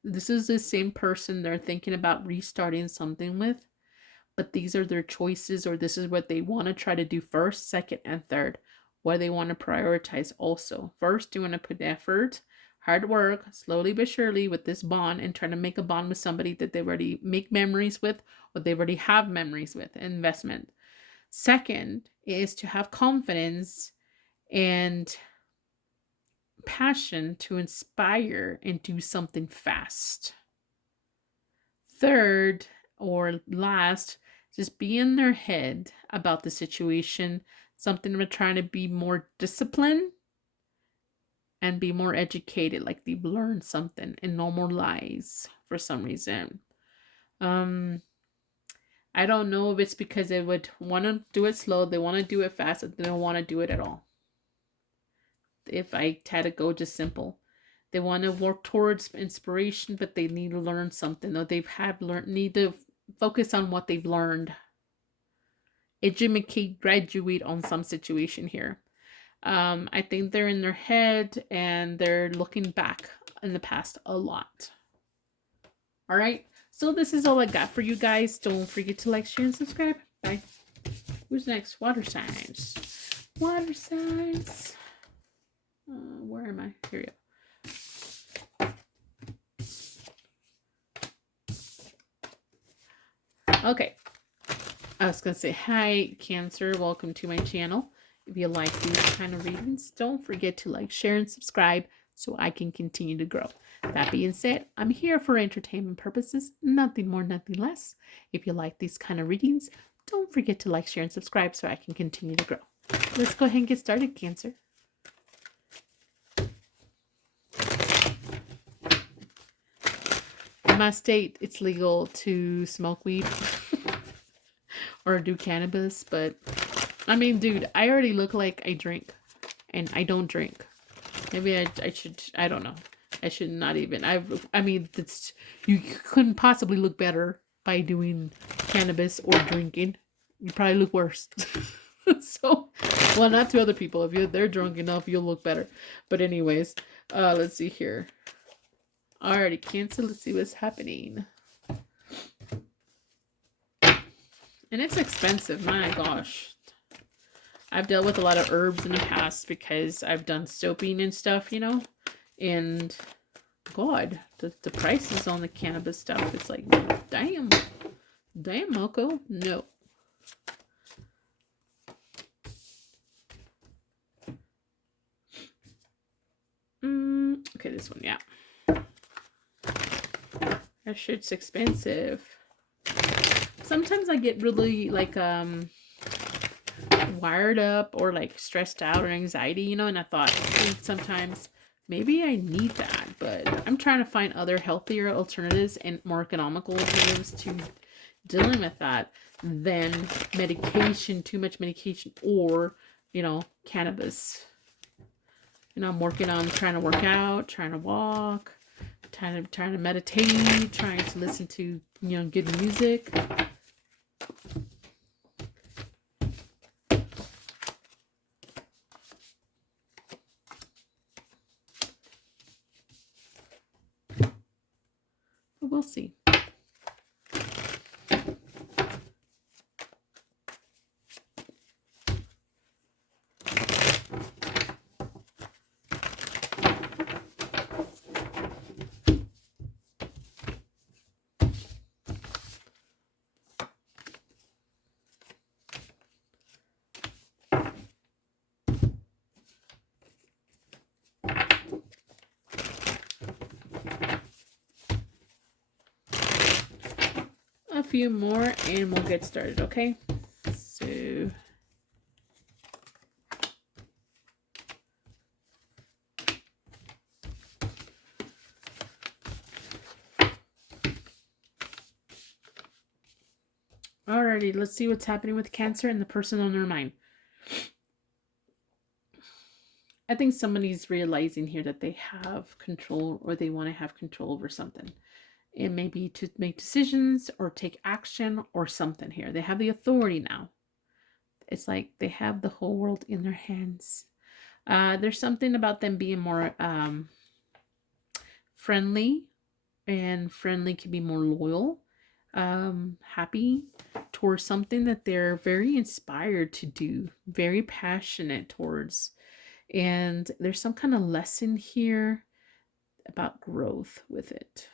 This is the same person they're thinking about restarting something with, but these are their choices, or this is what they want to try to do first, second, and third. What they want to prioritize also. First, you want to put effort, hard work, slowly but surely with this bond, and try to make a bond with somebody that they already make memories with, or they already have memories with, investment. Second is to have confidence and passion to inspire and do something fast. Third, or last, just be in their head about the situation, something about trying to be more disciplined and be more educated, like they've learned something, and no more lies for some reason. I don't know if it's because they would want to do it slow, they want to do it fast, they don't want to do it at all. If I had to go just simple, they want to work towards inspiration, but they need to learn something, or need to focus on what they've learned. Educate, graduate on some situation here. I think they're in their head and they're looking back in the past a lot. All right. So this is all I got for you guys. Don't forget to like, share, and subscribe. Bye. Who's next? Water signs. Water signs. Where am I? Here we go. Okay. I was going to say, hi, Cancer. Welcome to my channel. If you like these kind of readings, don't forget to like, share, and subscribe so I can continue to grow. That being said, I'm here for entertainment purposes, nothing more, nothing less. If you like these kind of readings, don't forget to like, share, and subscribe so I can continue to grow. Let's go ahead and get started, Cancer. In my state, it's legal to smoke weed or do cannabis, but I mean, dude, I already look like I drink, and I don't drink. Maybe I should, I don't know. I should not even. I mean, you couldn't possibly look better by doing cannabis or drinking. You probably look worse. So, well, not to other people. If they're drunk enough, you'll look better. But anyways, let's see here. Alrighty, Cancer. Let's see what's happening. And it's expensive. My gosh. I've dealt with a lot of herbs in the past because I've done soaping and stuff, and God, the prices on the cannabis stuff, it's like, damn, Moko, no. Okay, this one, yeah. That shit's expensive. Sometimes I get really, like, wired up or like stressed out or anxiety, and I thought sometimes maybe I need that, but I'm trying to find other healthier alternatives and more economical alternatives to dealing with that than medication, too much medication, or cannabis. I'm working on trying to work out, trying to walk, trying to meditate, trying to listen to good music. We'll see. A few more and we'll get started, okay? So Alrighty, let's see what's happening with Cancer and the person on their mind. I think somebody's realizing here that they have control, or they want to have control over something. It may be to make decisions or take action or something here. They have the authority now. It's like they have the whole world in their hands. There's something about them being more friendly, and friendly can be more loyal, happy towards something that they're very inspired to do, very passionate towards. And there's some kind of lesson here about growth with it.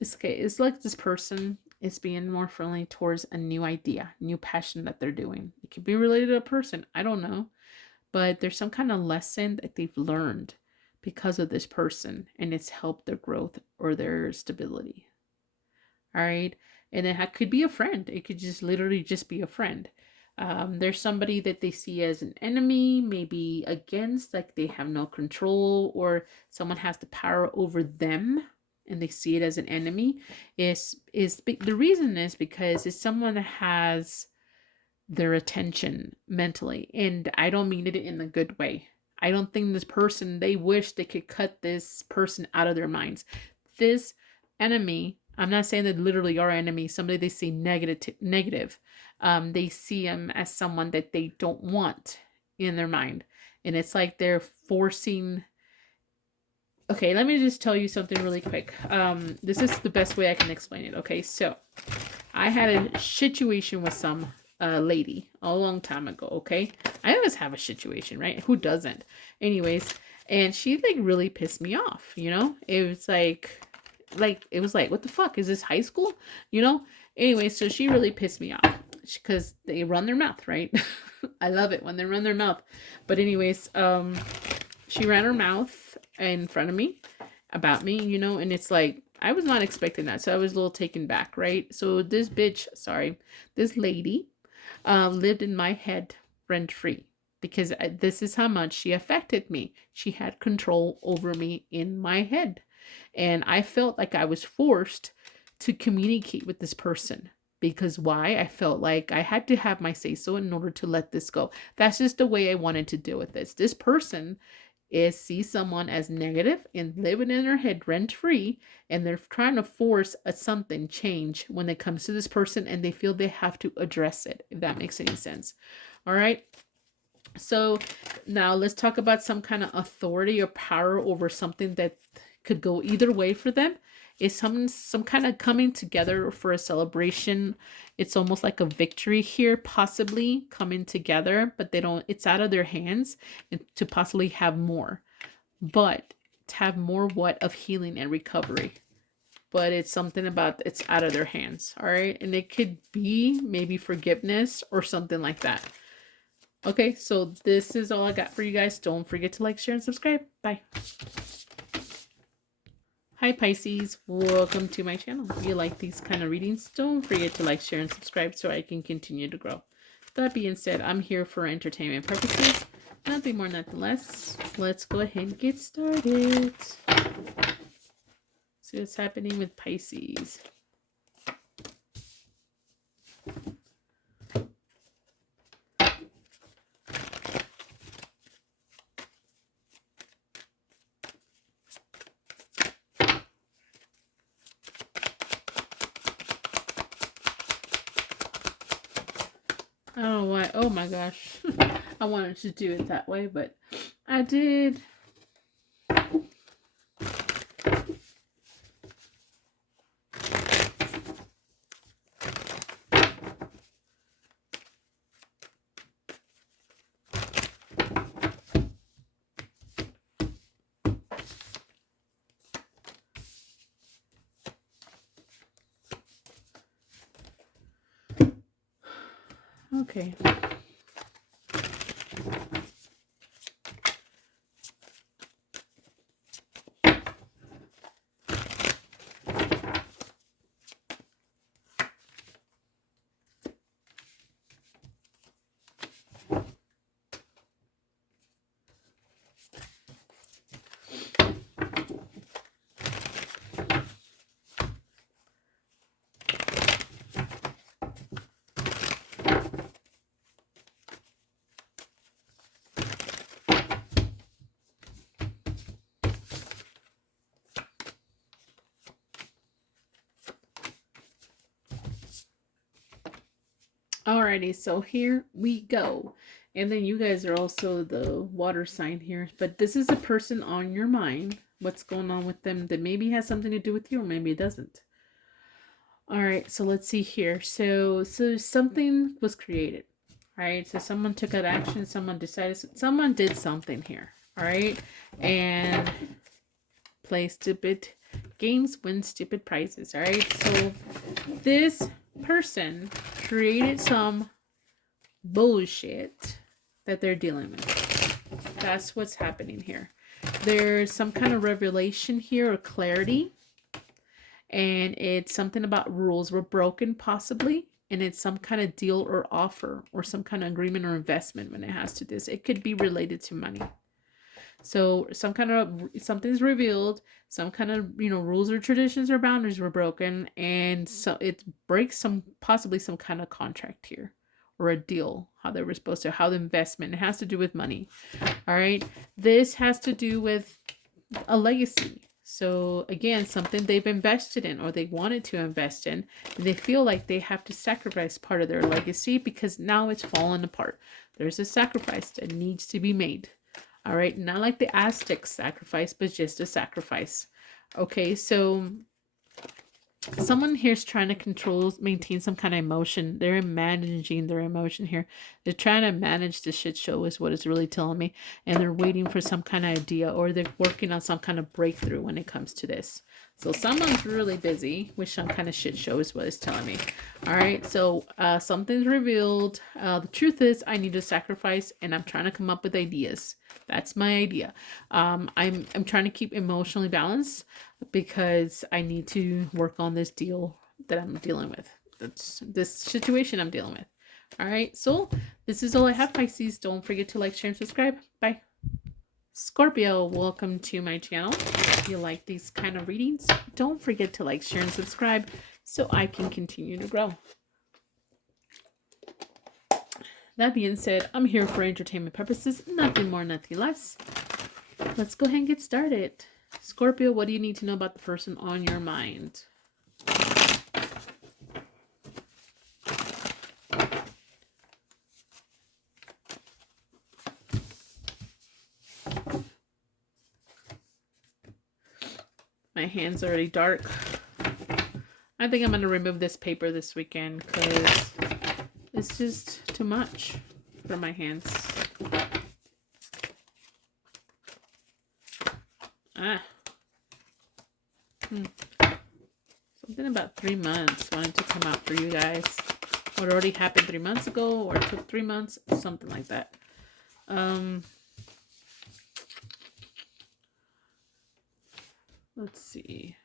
It's okay. It's like this person is being more friendly towards a new idea, new passion that they're doing. It could be related to a person. I don't know. But there's some kind of lesson that they've learned because of this person, and it's helped their growth or their stability. All right. And it could be a friend. It could just literally just be a friend. There's somebody that they see as an enemy, maybe against, like they have no control, or someone has the power over them and they see it as an enemy. The reason is because it's someone that has their attention mentally, and I don't mean it in a good way. I don't think this person, they wish they could cut this person out of their minds. This enemy, I'm not saying that literally our enemy, somebody they see negative. They see them as someone that they don't want in their mind. And it's like they're forcing. Okay, let me just tell you something really quick. This is the best way I can explain it. Okay, so I had a situation with some lady a long time ago. Okay, I always have a situation, right? Who doesn't? Anyways, and she like really pissed me off. You know, it was like it was like, what the fuck is this, high school? You know. Anyway, so she really pissed me off because they run their mouth, right? I love it when they run their mouth. But anyways, she ran her mouth in front of me about me, you know, and it's like, I was not expecting that. So I was a little taken back, right? So this lady lived in my head rent free, because this is how much she affected me. She had control over me in my head. And I felt like I was forced to communicate with this person. Because why? I felt like I had to have my say so in order to let this go. That's just the way I wanted to deal with this. This person sees someone as negative and living in their head rent free, and they're trying to force something change when it comes to this person, and they feel they have to address it, if that makes any sense. All right. So now let's talk about some kind of authority or power over something that could go either way for them. Is some kind of coming together for a celebration. It's almost like a victory here, possibly coming together, but they don't, it's out of their hands, and to possibly have more. But to have more what? Of healing and recovery. But it's something about, it's out of their hands. All right. And it could be maybe forgiveness or something like that. Okay, so this is all I got for you guys. Don't forget to like, share, and subscribe. Bye. Hi Pisces, welcome to my channel. If you like these kind of readings, don't forget to like, share, and subscribe so I can continue to grow. That being said, I'm here for entertainment purposes. Nothing more, nothing less. Let's go ahead and get started. See what's happening with Pisces. I don't know why. Oh my gosh. I wanted to do it that way, but I did. Okay. Alrighty, so here we go. And then you guys are also the water sign here. But this is a person on your mind. What's going on with them that maybe has something to do with you or maybe it doesn't. Alright, so let's see here. So something was created. Alright, so someone took an action, someone decided, someone did something here. Alright, and play stupid games, win stupid prizes. Alright, so this person created some bullshit that they're dealing with. That's what's happening here. There's some kind of revelation here or clarity, and it's something about rules were broken possibly, and it's some kind of deal or offer or some kind of agreement or investment when it has to this. It could be related to money. So some kind of something's revealed, some kind of, you know, rules or traditions or boundaries were broken, and so it breaks some, possibly some kind of contract here or a deal, how they were supposed to, how the investment, it has to do with money. All right, this has to do with a legacy. So again, something they've invested in or they wanted to invest in, and they feel like they have to sacrifice part of their legacy because now it's fallen apart. There's a sacrifice that needs to be made. All right, not like the Aztec sacrifice, but just a sacrifice. Okay, so someone here is trying to control, maintain some kind of emotion. They're managing their emotion here. They're trying to manage the shit show is what it's really telling me. And they're waiting for some kind of idea, or they're working on some kind of breakthrough when it comes to this. So someone's really busy with some kind of shit show is what it's telling me. All right, so something's revealed. The truth is I need to sacrifice, and I'm trying to come up with ideas. That's my idea. I'm trying to keep emotionally balanced because I need to work on this deal that I'm dealing with. That's this situation I'm dealing with. All right, so this is all I have, Pisces. Don't forget to like, share, and subscribe. Bye. Scorpio, welcome to my channel. If you like these kind of readings, don't forget to like, share, and subscribe so I can continue to grow. That being said, I'm here for entertainment purposes, nothing more, nothing less. Let's go ahead and get started. Scorpio, what do you need to know about the person on your mind? My hand's already dark. I think I'm going to remove this paper this weekend because it's just too much for my hands. Something about 3 months wanted to come out for you guys. What already happened 3 months ago, or it took 3 months, something like that. Let's see.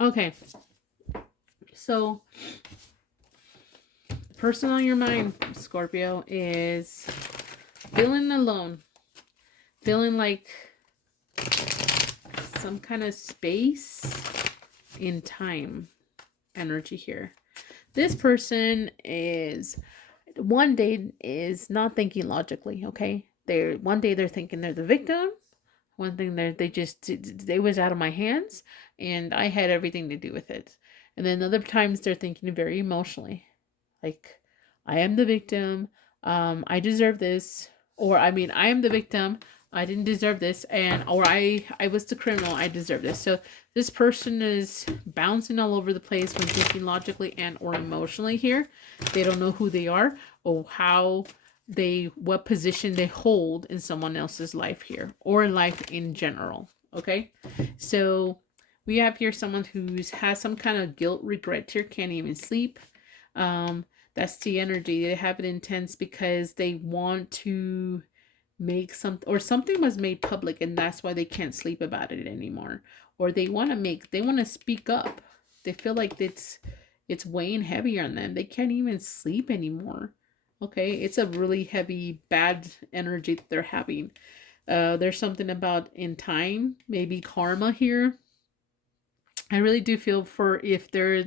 Okay, so the person on your mind, Scorpio, is feeling alone, feeling like some kind of space in time energy here. This person is one day is not thinking logically. Okay, one day they're thinking they're the victim. One thing they was out of my hands and I had everything to do with it. And then other times they're thinking very emotionally, like I am the victim. I deserve this, or I mean, I am the victim. I didn't deserve this, or I was the criminal, I deserve this. So this person is bouncing all over the place when thinking logically and or emotionally here. They don't know who they are or what position they hold in someone else's life here, or life in general. Okay, so we have here someone who has some kind of guilt, regret here, can't even sleep. That's the energy. They have it intense because they want to make something was made public, and that's why they can't sleep about it anymore. Or they want to speak up. They feel like it's weighing heavy on them. They can't even sleep anymore. Okay, it's a really heavy, bad energy that they're having. There's something about in time, maybe karma here. I really do feel for if they're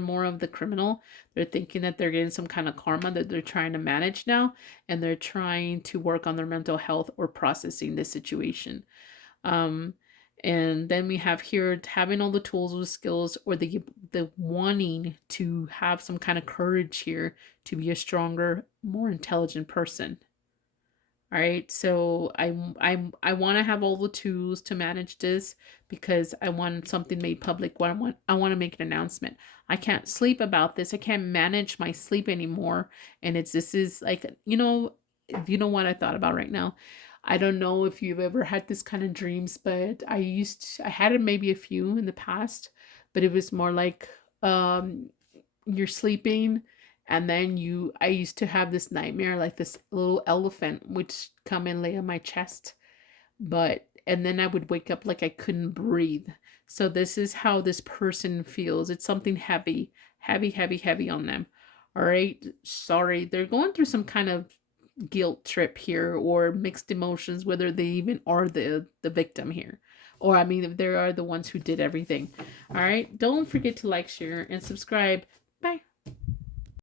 more of the criminal. They're thinking that they're getting some kind of karma that they're trying to manage now, and they're trying to work on their mental health or processing the situation. Um, and then we have here having all the tools or skills, or the wanting to have some kind of courage here to be a stronger, more intelligent person. All right, so I want to have all the tools to manage this because I want something made public. I want to make an announcement. I can't sleep about this. I can't manage my sleep anymore, and this is like, you know what I thought about right now. I don't know if you've ever had this kind of dreams, but I had it maybe a few in the past, but it was more like you're sleeping, and then I used to have this nightmare, like this little elephant would come and lay on my chest, and then I would wake up like I couldn't breathe. So this is how this person feels. It's something heavy, heavy, heavy, heavy on them. All right, sorry, they're going through some kind of guilt trip here, or mixed emotions, whether they even are the victim here, or I mean if they are the ones who did everything. All right, don't forget to like, share, and subscribe.